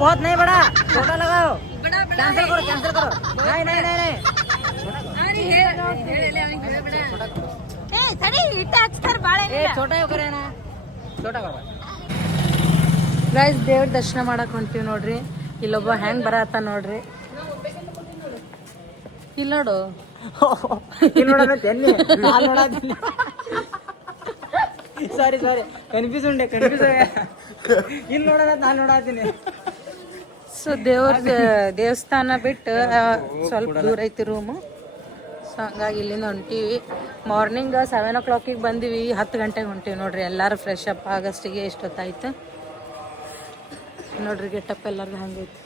बहुत नहीं बड़ा, छोटा लगाओ। कैंसिल करो, कैंसिल करो। नहीं नहीं नहीं नहीं छोटा ना छोटा करो। ಗೈಸ್ ದೇವ್ರ ದರ್ಶನ ಮಾಡಕ್ ಹೊಂಟಿವಿ ನೋಡ್ರಿ. ಇಲ್ಲೊಬ್ಬ ಹೆಂಗ್ ಬರತ್ತ ನೋಡ್ರಿ. ಇಲ್ಲ ನೋಡು ಸಾರಿ ಸಾರಿ ಕನ್ಫ್ಯೂಸ್ ಉಂಡೆ ಇಲ್ಲಿ ನೋಡೋಣ ನಾನು ನೋಡತ್ತೀನಿ. ಸೊ ದೇವಸ್ಥಾನ ಬಿಟ್ಟು ಸ್ವಲ್ಪ ದೂರ ಐತಿ ರೂಮು. ಸೊ ಹಂಗಾಗಿ ಇಲ್ಲಿಂದ ಹೊಂಟೀವಿ. ಮಾರ್ನಿಂಗ್ 7 o'clock ಬಂದಿವಿ, 10 ಗಂಟೆಗೆ ಹೊಂಟೀವಿ ನೋಡ್ರಿ. ಎಲ್ಲರೂ ಫ್ರೆಶ್ ಅಪ್ ಆಗಸ್ಟಿಗೆ ಎಷ್ಟೊತ್ತಾಯ್ತು ನೋಡ್ರಿ. ಗೆಟಪ್ ಎಲ್ಲಾರ್ದು ಹಂಗೈತಿ.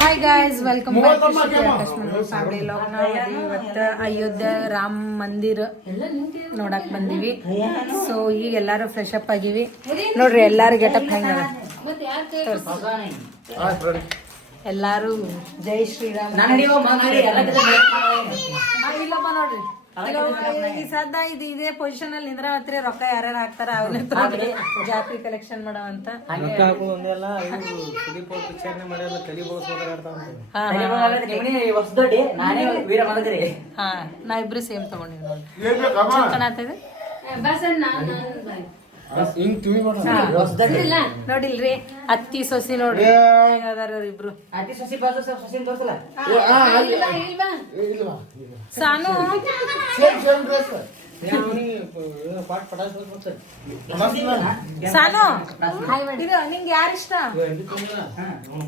Hi guys, welcome back to family log. ನಾವು ಇವತ್ತು ಅಯೋಧ್ಯೆ ರಾಮ ಮಂದಿರ ನೋಡಕ್ ಬಂದೀವಿ. ಸೊ ಈಗ ಎಲ್ಲಾರು ಫ್ರೆಶ್ ಅಪ್ ಆಗಿವಿ ನೋಡ್ರಿ. ಎಲ್ಲಾರು ಗೆಟಪ್ ಹೆಂಗ ಎಲ್ಲಾರು ಜೈ ಶ್ರೀರಾಮ್. ಇಲ್ಲಪ್ಪ ನೋಡ್ರಿ, ಈ ಸದ್ದ ಇದೇ ಪೊಸಿಷನ್ ಅಲ್ಲಿ ನಿಂದ್ರಾವತ್ರಿ. ರೊಕ್ಕ ಯಾರ್ಯಾರು ಹಾಕ್ತಾರ ಅವ್ರನ್ನ ಜಾತ್ರೆ ಕಲೆಕ್ಷನ್ ಮಾಡವಂತ. ಹಾ, ನಾ ಇಬ್ರು ಸೇಮ್ ತಗೊಂಡಿವಿ ನೋಡ್ರಿ. ನೋಡಿಲ್ರಿ ಅತ್ತಿ ಸೊಸಿ ನೋಡ್ರಿ ಅದಾರ ಇಬ್ರು. ಸಾನು ಸಾನು ನಿಂಗೆ ಯಾರ ಇಷ್ಟ?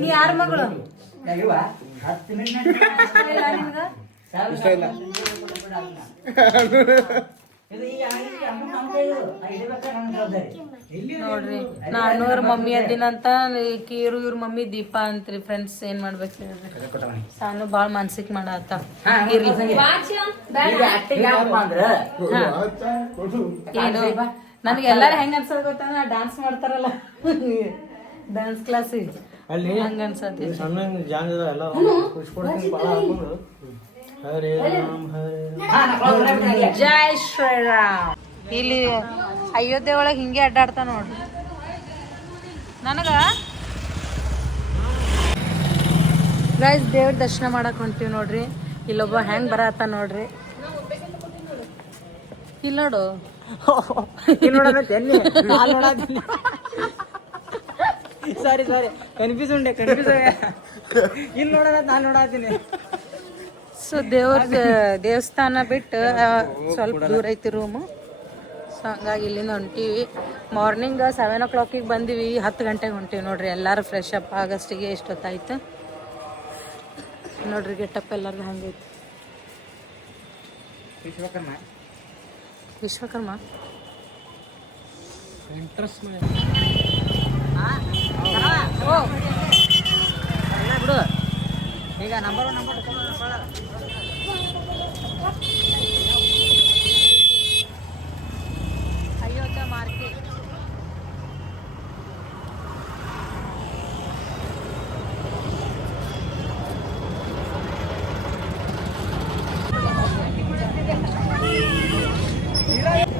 ನೀ ಯಾರ ಮಗಳು? ನೋಡ್ರಿ, ನಾನು ಇವ್ರ ಮಮ್ಮಿ ಅದಿನಂತ ಕೀರು ಇವ್ರ ಮಮ್ಮಿ ದೀಪಾ ಅಂತ್ರಿ. ಫ್ರೆಂಡ್ಸ್ ಏನ್ ಮಾಡ್ಬೇಕು ಸಾನು ಬಾಳ ಮಾನಸಿಕ ಮಾಡತ್ತ. ಏನು ನನ್ಗೆ ಎಲ್ಲಾರು ಹೆಂಗ ಅನ್ಸದ್ ಗೊತ್ತ, ಡಾನ್ಸ್ ಮಾಡ್ತಾರಲ್ಲ ಡ್ಯಾನ್ಸ್ ಕ್ಲಾಸ್ ಹಂಗ ಅನ್ಸತ್ತೆ. ಜೈ ಶ್ರೀರಾಮ್. ಇಲ್ಲಿ ಅಯೋಧ್ಯೆ ಒಳಗೆ ಹಿಂಗೆ ಅಡ್ಡಾಡ್ತಾ ನೋಡ್ರಿ. ನನಗ ಗೈಸ್ ದೇವ್ರ ದರ್ಶನ ಮಾಡಕ್ ಹೊಂಟಿವಿ ನೋಡ್ರಿ. ಇಲ್ಲೊಬ್ಬ ಹೆಂಗ್ ಬರತ್ತ ನೋಡ್ರಿ. ಇಲ್ಲ ನೋಡು ಸಾರಿ ಸಾರಿ ಕನ್ಫ್ಯೂಸ್ ಉಂಡೆ ಇಲ್ಲಿ ನೋಡೋಣ ನಾನು ನೋಡತ್ತೀನಿ. ಸೊ ದೇವಸ್ಥಾನ ಬಿಟ್ಟು ಸ್ವಲ್ಪ ದೂರ ಐತಿ ರೂಮು. ಸೊ ಹಂಗಾಗಿ ಇಲ್ಲಿಂದ ಹೊಂಟೀವಿ. ಮಾರ್ನಿಂಗ್ 7 o'clock ಬಂದಿವಿ, 10 ಗಂಟೆಗೆ ಹೊಂಟೀವಿ ನೋಡ್ರಿ. ಎಲ್ಲರೂ ಫ್ರೆಶ್ ಅಪ್ ಆಗಸ್ಟಿಗೆ ಎಷ್ಟೊತ್ತಾಯ್ತು ನೋಡ್ರಿ. ಗೆಟಪ್ ಎಲ್ಲಾರ್ದು ಹಂಗೈತಿ. ವಿಶ್ವಕರ್ಮ ಬಿಡು ಈಗ ನಂಬರ್ ಅಯೋಧ್ಯೆ ಮಾರ್ಕೆಟ್.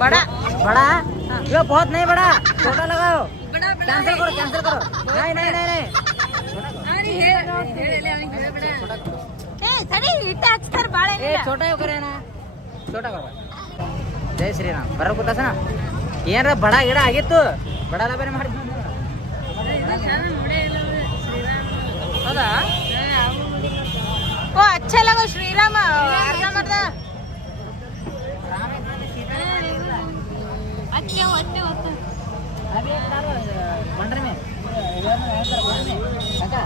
बड़ा बड़ा ये बहुत नहीं बड़ा, छोटा लगाओ। कैंसिल करो, कैंसिल करो। नहीं नहीं नहीं नहीं छोटा ना छोटा करो. जय ಶ್ರೀರಾಮ್. ಬರೋ ಗೊತ್ತಾಸನ ಏನಾರ ಬಡ ಗಿಡ ಆಗಿತ್ತು, ಬಡದ ಬೇರೆ ಮಾಡಿ. ಹೌದಾ? ಓ ಅಚ್ಚಾ ಲಗೋ ಶ್ರೀರಾಮ. ಅರ್ಧ ಮಾಡ್ದ अच्छे होते अभी एक डालो मंडर में अच्छा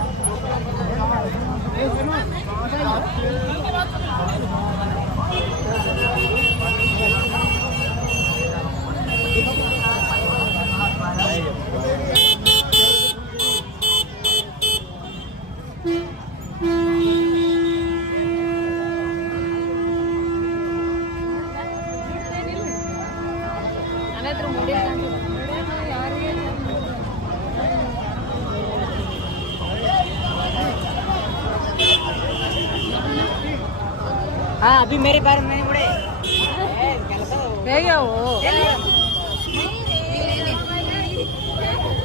हाँ अभी मेरे पैर में मुड़े ಹೇಗೆ ಅವು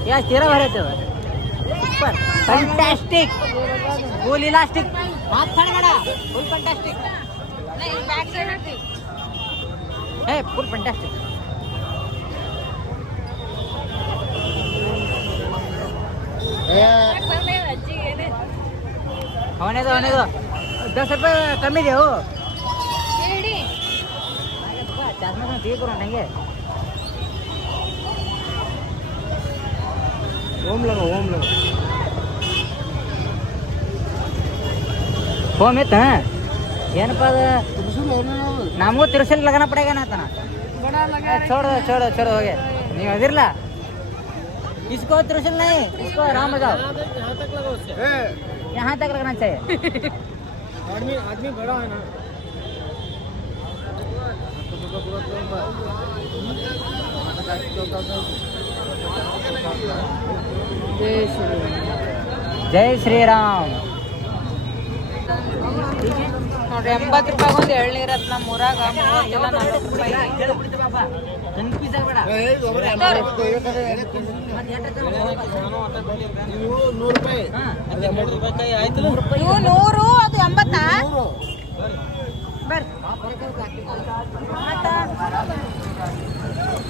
या तेरा भरे थे फैंटास्टिक फुल इलास्टिक हाथ खड़े बड़ा फुल फैंटास्टिक नहीं बैक साइड हटती है फुल फैंटास्टिक होने दो 10 रुपये कमी दे हो चश्मा में ठीक करेंगे ओम लगा ओम है ಏನಪ್ಪ ನಮಗೂ ತಿರುಸಲ್ लगाना पड़ेगा ना तना छोड़ो हो गया नहीं अदिरला इसको तिरुसल नहीं इसको आराम लगाओ यहाँ तक लगना चाहिए आदमी बड़ा है ना जय श्री राम ನೋಡ್ರಿ 80 ರೂಪಾಯಿ ಒಂದು ಎಳ್ನೀರು ನಮ್ಮ ಊರಾಗ 30 ರೂಪಾಯಿ ಇವು 100 ಅದು 80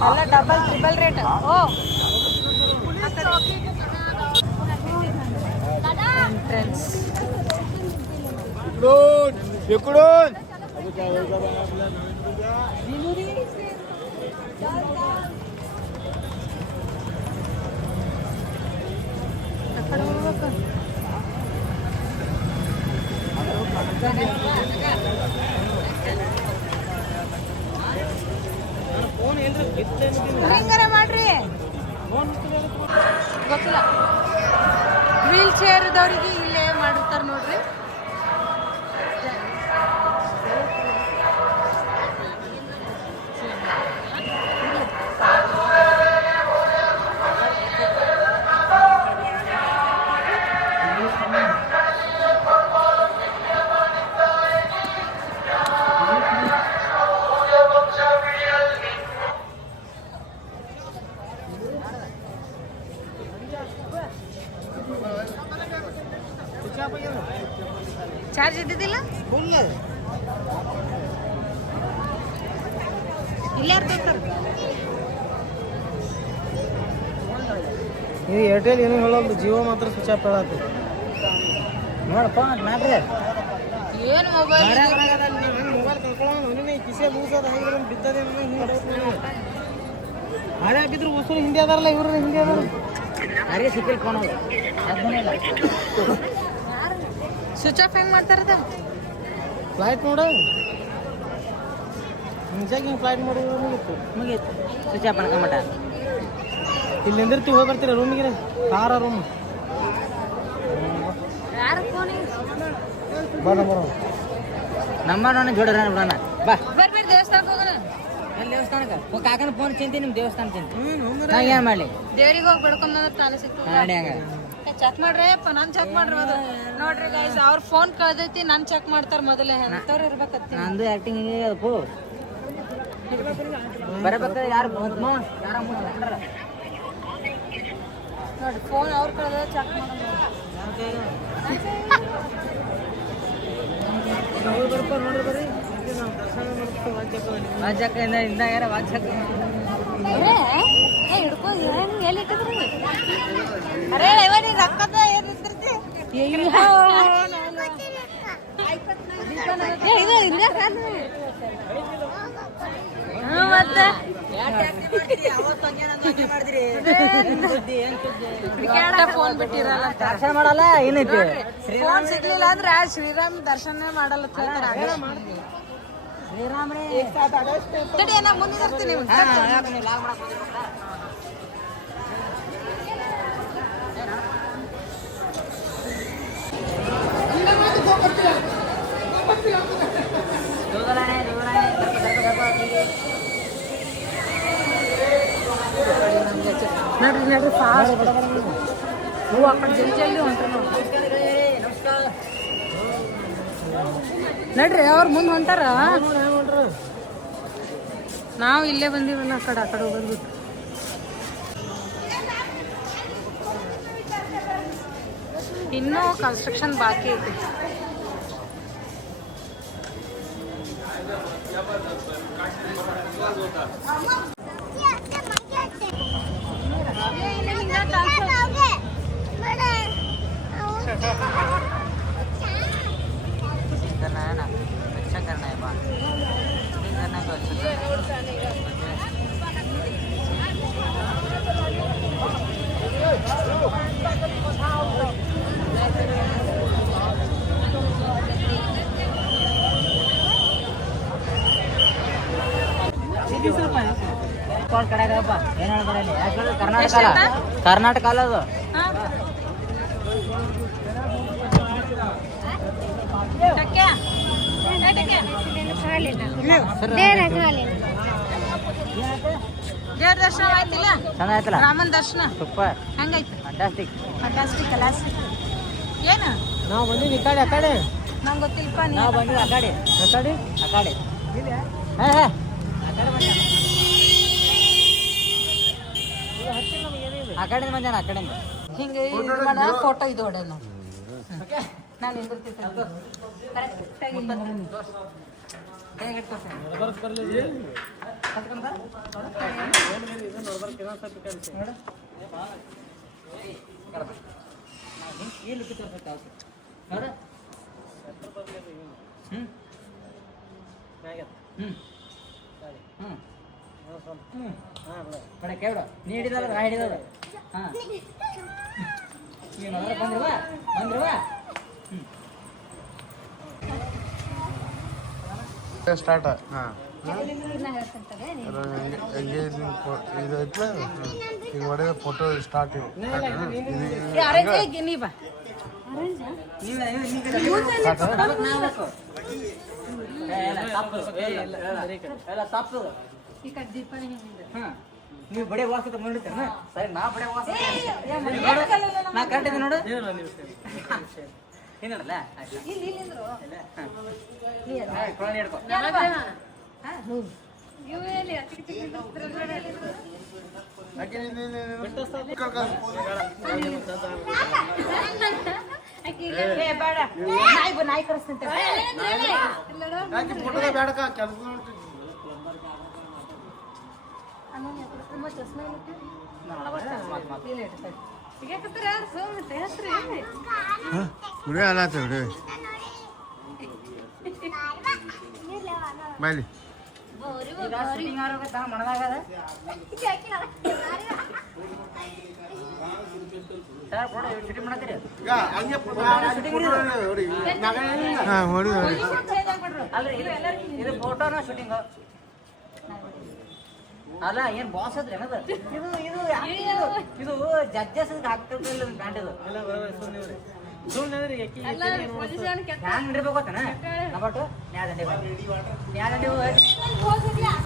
ಎಲ್ಲ ಡಬಲ್ ಟ್ರಿಬಲ್ ರೇಟ್ ಓ ಫ್ರೆಂಡ್ಸ್ इकडून ಹೆಂಗಾರ ಮಾಡ್ರಿ ಗೊತ್ತಿಲ್ಲ ವೀಲ್ ಚೇರ್ ಇದ್ದವ್ರಿಗೆ ಇಲ್ಲೇ ಮಾಡಿರ್ತಾರ ನೋಡ್ರಿ ಚಾರ್ಜ್ ಇದ್ದಿದ್ದಿಲ್ಲ ಇಲ್ಲೇ ಇರ್ತಾರೆ ಇದು ಏರ್ಟೆಲ್ ಏನು ಹೇಳೋದು ಜಿಯೋ ಮಾತ್ರ ಸ್ವಿಚ್ ಆಫ್ ಹೇಳತ್ತೆ ನೋಡಪ್ಪ ಮಾಡ್ರಿ ಏನು ಮೊಬೈಲ್ ಮೊಬೈಲ್ ಕಳ್ಕೊಳ್ಳೋಣ ಕಿಸೆ ಲೂಸ್ ಅದ ಹೇಗೆ ಬಿದ್ದದೆ ಹಳೆ ಬಿದ್ರು ಹೊಸರು ಹಿಂದಿ ಅದಾರಲ್ಲ ಇವ್ರು ಹಿಂದಿ ಅದಾರ ಅರೆ ಸಿಕ್ಕಿಲ್ ಫೋನ್ ಸಾಧ್ಯನೇ ಇಲ್ಲ ಸ್ವಿಚ್ ಆಫ್ ಹೆಂಗ್ ಮಾಡ್ತಾರದ ಫ್ಲೈಟ್ ನೋಡ ನಿಜಾಗಿ ಹಿಂಗೆ ಫ್ಲೈಟ್ ಮಾಡೋದು ಮುಗೀತು ಸ್ವಿಚ್ ಆಫ್ ಮಾಡ್ಕೊಂಬಿಟ್ಟ ಇಲ್ಲಿ ನಿಂದಿರ್ತೀವಿ ಹೋಗಿ ಬರ್ತೀರ ರೂಮಿಗೆ ಕಾರ ರೂಮ್ ಯಾರ ಫೋನ್ ಬರ ನಂಬರ್ ನೋಡಿ ಜೋಡ್ರ ಬಿಡೋಣ ಬಾ ಬರ್ರಿ ದೇವಸ್ಥಾನಕ್ಕೆ ಹೋಗೋಣ ಎಲ್ಲಿ ದೇವಸ್ಥಾನಕ್ಕೆ ಕಾಕನ ಫೋನ್ ಚಿಂತಿ ನಿಮ್ಮ ದೇವಸ್ಥಾನ ಚಿಂತಿ ನಾ ಏನು ಮಾಡಲಿ ದೇವ್ರಿಗೆ ಹೋಗಿ ಬಿಡ್ಕೊಂಡ್ರೆ ತಾನೇ ಸಿಗ್ತದೆ ಮಾಡಿ ಹಂಗ ಚೆಕ್ ಮಾಡ್ರಿ ಅಪ್ಪ ನಾನು ಚೆಕ್ ಮಾಡ್ರಿ ಅದು ನೋಡ್ರಿ ಗೈಸ್ ಅವ್ರ ಫೋನ್ ಕಳ್ದೈತಿ ನಾನು ಚೆಕ್ ಮಾಡ್ತಾರ ಮೊದಲೇ ಎಂತವ್ರು ಇರ್ಬೇಕತ್ತಿ ನಂದು ಆ್ಯಕ್ಟಿಂಗ್ ಹಿಂಗೆ ಅದಕ್ಕೂ ಬರಬೇಕಾದ್ರೆ ಯಾರು ಯಾರ ನೋಡ್ರಿ ಫೋನ್ ಅವ್ರ ಕಳ್ದ ಚೆಕ್ ಮಾಡೋಣ ನೋಡ್ರಿ ಬರ್ರಿ ವಾಚಕ ಇಂದಾಗಾರ ವಾಚಕ ಹಿಡ್ಕೊ ಎಲ್ಲಿ ಇಟ್ಟಿದ್ರಿ ಅರೇ ಇವನಿಗೆ ರೊಕ್ಕದ ಏನು ಇದ್ರತಿ ಮತ್ತೆ ಫೋನ್ ಬಿಟ್ಟಿರಲ್ಲ ದರ್ಶನ ಮಾಡಲ್ಲ ಏನೈತಿ ಫೋನ್ ಸಿಗ್ಲಿಲ್ಲ ಅಂದ್ರೆ ಶ್ರೀರಾಮ್ ದರ್ಶನ ಮಾಡಲ್ಲ ಶ್ರೀರಾಮ್ರೇ ತಡಿ ನಾ ಮುಂದೆ ಇರ್ತೀನಿ ನಡ್ರಿ ಫಾಸ್ಟ್ ಹೂ ಆ ಕಡೆ ಜಲ್ದಿ ಹೊಂಟ್ರಿ ನಡ್ರಿ ಅವ್ರು ಮುಂದೆ ಹೊಂಟಾರ ನಾವು ಇಲ್ಲೇ ಬಂದೀವಲ್ಲ ಆ ಕಡೆ ಹೋಗೋದ್ಬಿಟ್ಟು ಇನ್ನೂ ಕನ್ಸ್ಟ್ರಕ್ಷನ್ ಬಾಕಿ ಐತಿ. करना है ना, अच्छा करना है बात, नहीं करना तो अच्छा करना ಕಾಲ್ ಕಡೆಗಪ್ಪ ಏನು ಹೇಳ್ತಾರೆ ಯಾಕಂದ್ರೆ ಕರ್ನಾಟಕ ಅಲ್ಲ ಅದು. ದೇವ್ರ ದರ್ಶನ ಆಯ್ತಿಲ್ಲ, ಚಂದ ಆಯ್ತಲ್ಲ, ರಾಮನ್ ದರ್ಶನ ಸೂಪರ್, ಹೆಂಗಾಯ್ತು? ಫ್ಯಾಂಟಾಸ್ಟಿಕ್. ಫ್ಯಾಂಟಾಸ್ಟಿಕ್ ಅಲ್ಲ ಏನು? ನಾವು ಬಂದಿದ್ದು ಈ ಕಡೆ ಆ ಕಡೆ, ನಂಗೆ ಗೊತ್ತಿಲ್ಪ. ನಾವು ಬಂದಿದ್ದು ಆ ಕಡೆ ಆ ಕಡೆ ಆ ಕಡೆ ಆ ಕಡೆ ಮಂಜಾನ ಆ ಕಡೆಯಿಂದ ಹಿಂಗೆ ಫೋಟೋ ಇದು ಹೊಡೆ ನಾವು. ನಾನು ನಿಂದಿರ್ತೀನಿ ಕರೆಕ್ಟಾಗಿ ಕೇಳ ನೀ ಹಿಡಿದಲ್ಲ ನಾ ಹಿಡಿದಲ್ಲ. ಹಾಂ ಬಂದ್ರವಾ ಬಂದ್ರವಾ ಸ್ಟಾರ್ಟ್ ಇದೈತ್ಲ ಈಗ ಹೊಡೆದ ಫೋಟೋ ಸ್ಟಾರ್ಟ್ ನೀ ಬಾ ಈ ಕಡೆ ದೀಪನೇ ಹಿಂಗಿದೆ. ನೀವು ಬಡೆ ವಾಸ ತಗೊಂಡಿರ್ತೀರ ಸರಿ, ನಾ ಬಡೆ ವಾಸ ನಾ ಕರೆಕ್ಟ್ ಇದೆ ನೋಡು ಏನಲ್ಲ ನಾಯಿ ಕರೆಸ್ತಂತೆ. ಫೋಟೋದ ಬೇಡಕ ಕೆಲಸ ವಿಡಿಯೋ ಅಲ್ಲ ವಿಡಿಯೋ ಬಾಯ್ಲಿ ಮಣದಾಗದ ಶೂಟಿಂಗ್ ಮಾಡತ್ತೀರಿ? ಹಾಂ ಹೊಡಿ ಅಲ್ರಿ ಇದು ಫೋಟೋನ ಶೂಟಿಂಗ್ ಅಲ್ಲ, ಏನ್ ಬಾಸ್ ಅದ್ರಿ ಏನದ ಇದು ಇದು ಇದು ಜಡ್ಜಸ್ ಆಗ್ತಿರ್ಲಿಲ್ಲ ಬ್ಯಾಂಡ್ ಇದು ಹ್ಯಾಂಗ್ ಇರ್ಬೇಕು ಗೊತ್ತನ ನಬಟ್ಟು ನ್ಯಾಯದಂಡಿ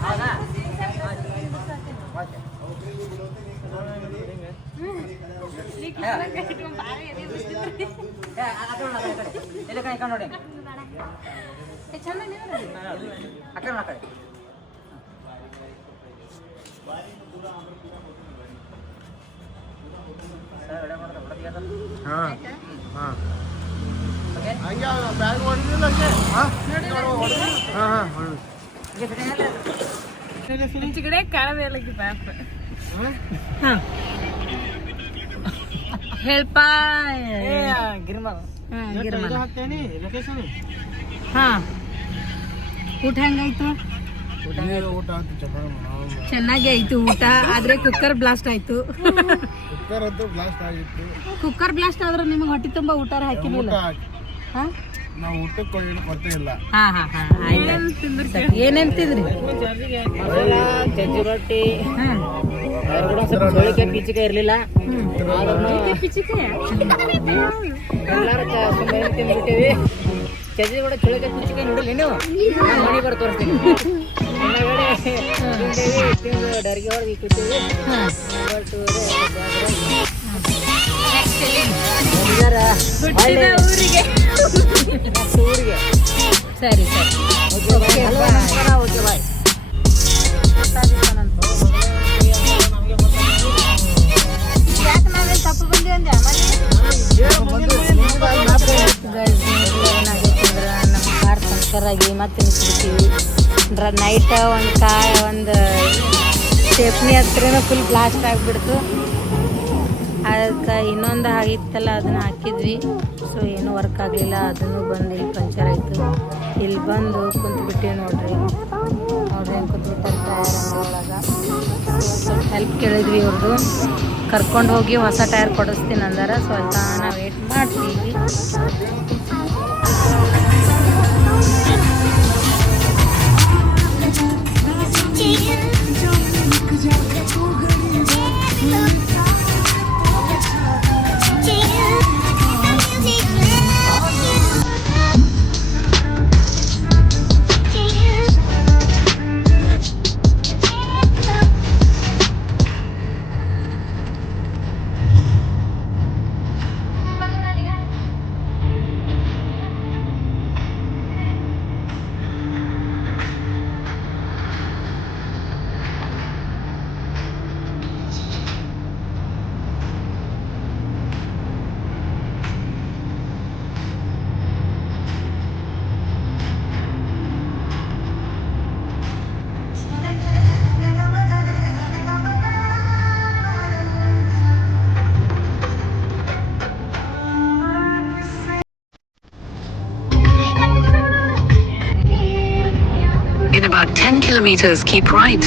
ಹೌದಾ? ಇಲ್ಲಿ ಕೈ ನೋಡಿ ಆ ಕಡೆ ಆ ಕಡೆ ಹಾಂ ಹಾಂ ಹಂಗೆ ಬ್ಯಾಗ್ ಹೊಡೆದಿಲ್ಲ ಹಂಗೆ ಹಾಂ ಹಾಂ ಹೊಡೆದು ಇಂಚಗಡೆ ಕಾಳವೇಲಕ್ಕೆ ಬ್ಯಾಪ್ ಹೇಳ್ಪ ಹಾಕ್ತೇನೆ ಲೊಕೇಶನ್. ಹಾ ಊಟ ಹೆಂಗಾಯ್ತು? ಊಟ ಆಯ್ತು ಚೆನ್ನಾಗಿ ಆಯ್ತು ಊಟ, ಆದ್ರೆ ಕುಕ್ಕರ್ ಬ್ಲಾಸ್ಟ್ ಆಯ್ತು. ಕುಕ್ಕರ್ ಅಂತೂ ಬ್ಲಾಸ್ಟ್ ಆಗಿತ್ತು. ಕುಕ್ಕರ್ ಬ್ಲಾಸ್ಟ್ ಆದ್ರೆ ನಿಮ್ಗೆ ಹೊಟ್ಟೆ ತುಂಬಾ ಊಟ ಹಾಕಿರ್ಲಿಲ್ಲ? ಹಾ ನಾವು ಊಟಕ್ಕೆ ಏನು ಕೊರತೆ ಇಲ್ಲ. ಹಾ ಹಾ ಹಾ ಆಯ್ತು. ಏನೇನ್ ತಿಂದ್ರಿ? ಚಜ್ಜಿ ರೊಟ್ಟಿ, ಅದ್ರ ಕೂಡ ಸ್ವಲ್ಪ ಚೋಳಿಕಾಯಿ ಪಿಚಿಕಾಯಿ ಇರ್ಲಿಲ್ಲ, ಎಲ್ಲಾರು ಸುಮ್ಮನೆ ತಿಂದ್ಬಿಟ್ಟಿವಿ. ಚಜ್ಜಿ ಕೂಡ ಚೋಳಿಕಾಯಿ ಪಿಚಿಕಾಯಿ ನೋಡಿಲ್ಲ ನೀವು? ಮನೆ ಬರ್ ತೋರಿಸ್ತೀನಿ. ತಿಂದು ಡರ್ಗಿ ಹೊಡೆದು ಕೂತೀವಿ. ಊರಿಗೆ ಸರಿ ಸರಿ ಓಕೆ ಬಾಯ್. ಯಾಕೆ ನಾವೇನು ತಪ್ಪು ಬಂದಿ ಅಂದೆ? ಹುಷಾರಾಗಿ ಮತ್ತೆ ನಿಂತ್ಬಿಡ್ತೀವಿ. ನೈಟ್ ಒಂದು ಸ್ಟೆಪ್ನಿ ಹತ್ರನೂ ಫುಲ್ ಬ್ಲಾಸ್ಟ್ ಆಗಿಬಿಡ್ತು. ಅದಕ್ಕೆ ಇನ್ನೊಂದು ಆಗಿತ್ತಲ್ಲ ಅದನ್ನು ಹಾಕಿದ್ವಿ. ಸೊ ಏನೂ ವರ್ಕ್ ಆಗಲಿಲ್ಲ, ಅದನ್ನು ಬಂದು ಇಲ್ಲಿ ಪಂಚರ್ ಆಯಿತು. ಇಲ್ಲಿ ಬಂದು ಕುಂತ್ಬಿಟ್ಟಿವಿ ನೋಡ್ರಿ ಹೆಂಗೆ ಕುಂತ್ಬಿಟ್ಟಾರೆ ಟಯರ್ ಒಳಗೆ. ಸ್ವಲ್ಪ ಹೆಲ್ಪ್ ಕೇಳಿದ್ವಿ ಇವ್ರದ್ದು, ಕರ್ಕೊಂಡು ಹೋಗಿ ಹೊಸ ಟೈರ್ ಕೊಡಿಸ್ತೀನಿ ಅಂದಾರ. ಸೊ ಅಲ್ಲಿ ನಾವು ವೇಟ್ ಮಾಡ್ತೀವಿ. In about 10 kilometers, keep right.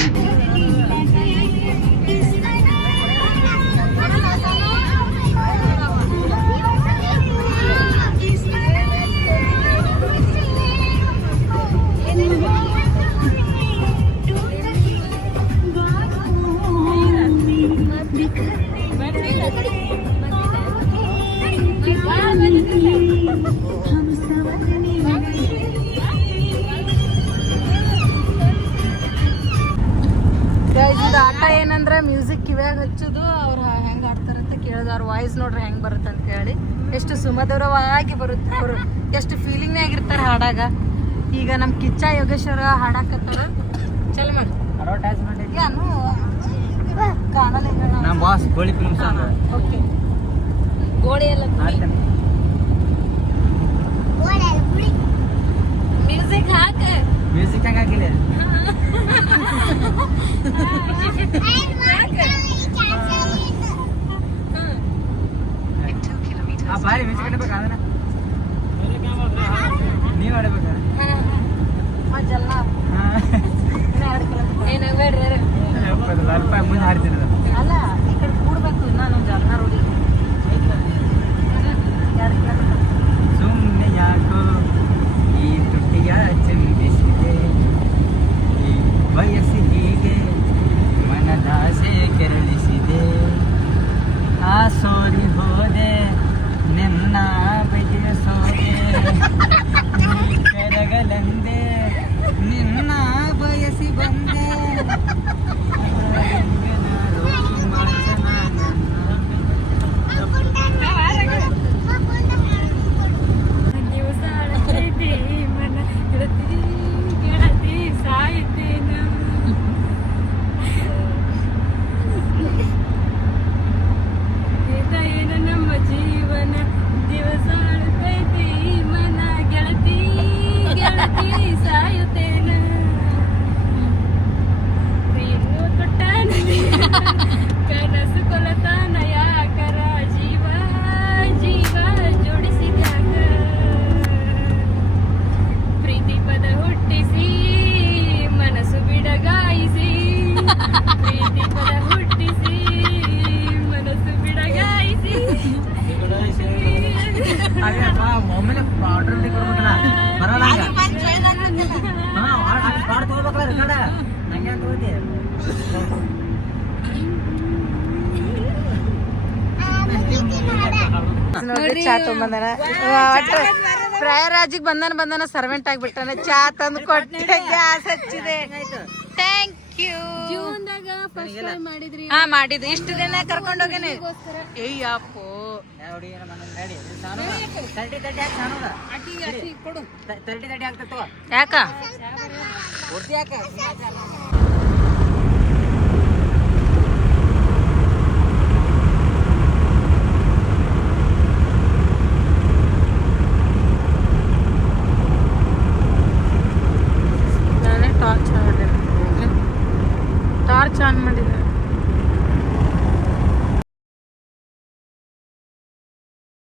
ಇದು ಆಟ ಏನಂದ್ರೆ ಮ್ಯೂಸಿಕ್ ಕಿವ್ಯಾಗ ಹಚ್ಚೋದು. ಅವ್ರು ಹೆಂಗೆ ಆಡ್ತಾರಂತ ಕೇಳಿದ್ರು. ಅವ್ರ ವಾಯ್ಸ್ ನೋಡ್ರಿ ಹೆಂಗೆ ಬರುತ್ತೆ ಅಂತ ಹೇಳಿ. ಎಷ್ಟು ಸುಮಧುರವಾಗಿ ಬರುತ್ತೆ, ಅವರು ಎಷ್ಟು ಫೀಲಿಂಗ್ನಾಗ ಇರ್ತಾರೆ ಹಾಡಾಗ. ಈಗ ನಮ್ಮ ಕಿಚ್ಚ ಯೋಗೇಶ್ವರ ಹಾಡಾಕತ್ತಾರ. ಚಲ್ ಮಾಡಿ ನಮ್ಮ ಬಾಸ್ ಗೋಳಿ ಫಿಲ್ಮ್ಸ್ ಅಂದ್ರೆ ಓಕೆ. ಗೋಳಿ ಎಲ್ಲ ಮ್ಯೂಸಿಕ್ ಹಾಕ. ಮ್ಯೂಸಿಕ್ ಹಂಗೆ ಹಾಕಿಲ್ಲ. ಆ ಬಾರಿ ಮ್ಯೂಸಿಕ್ ಆಡ್ಬೇಕು. ಅದನ್ನ ನೀವು ಆಡ್ಬೇಕು. ಮುಂದೆ ಹಾಡ್ತೀನಿ ಅಲ್ಲ, ಈ ಕಡೆ ಕೂಡ್ಬೇಕು. ನಾನು ಜಲ್ನ ರೋಡಿ ಸುಮ್ಮನೆ ಯಾಕೋ ಈ ತುಟಿಯ ಚಂದಿಸಿದೆ, ಈ ವಯಸ್ಸು ಹೀಗೆ ಮನದಾಸೆ ಕೆರಳಿಸಿದೆ. ಆ ಸೋರಿ ಹೋದೆ ನಿನ್ನ ಬಯಸೋದೆ, ಕರಗಲಂದೆ ನಿನ್ನ ಬಯಸಿ ಬಂದೆ. ಒಮ್ಮೆಲೆ ಆರ್ಡರ್ ಕೊಡ್ಬೇಕಲ್ಲ, ಬರಲ್ಲ ಪಾಡ್ ತಗೋಬೇಕಲ್ಲ ರೆಕಾರ್ಡ. ನಂಗೆ ಅಂತ ಹೋಗಿ ನೋಡ್ರಿ ಚಾ ತೊಗೊಂಬಂದಾನ. ಪ್ರಯಾರಾಜಿಗೆ ಬಂದಾನ ಸರ್ವೆಂಟ್ ಆಗ್ಬಿಟ್ಟಾನ. ಚಾ ತಂದು ಕೊಟ್ಟೆ, ಗ್ಯಾಸ್ ಹಚ್ಚಿದೆ. Thank you. ಹಾ ಮಾಡಿದ್ವಿ. ಇಷ್ಟು ದಿನ ಕರ್ಕೊಂಡು ಹೋಗೇನೆ. ಅಯ್ಯಪ್ಪೋ ಯಾಕ ಯಾಕ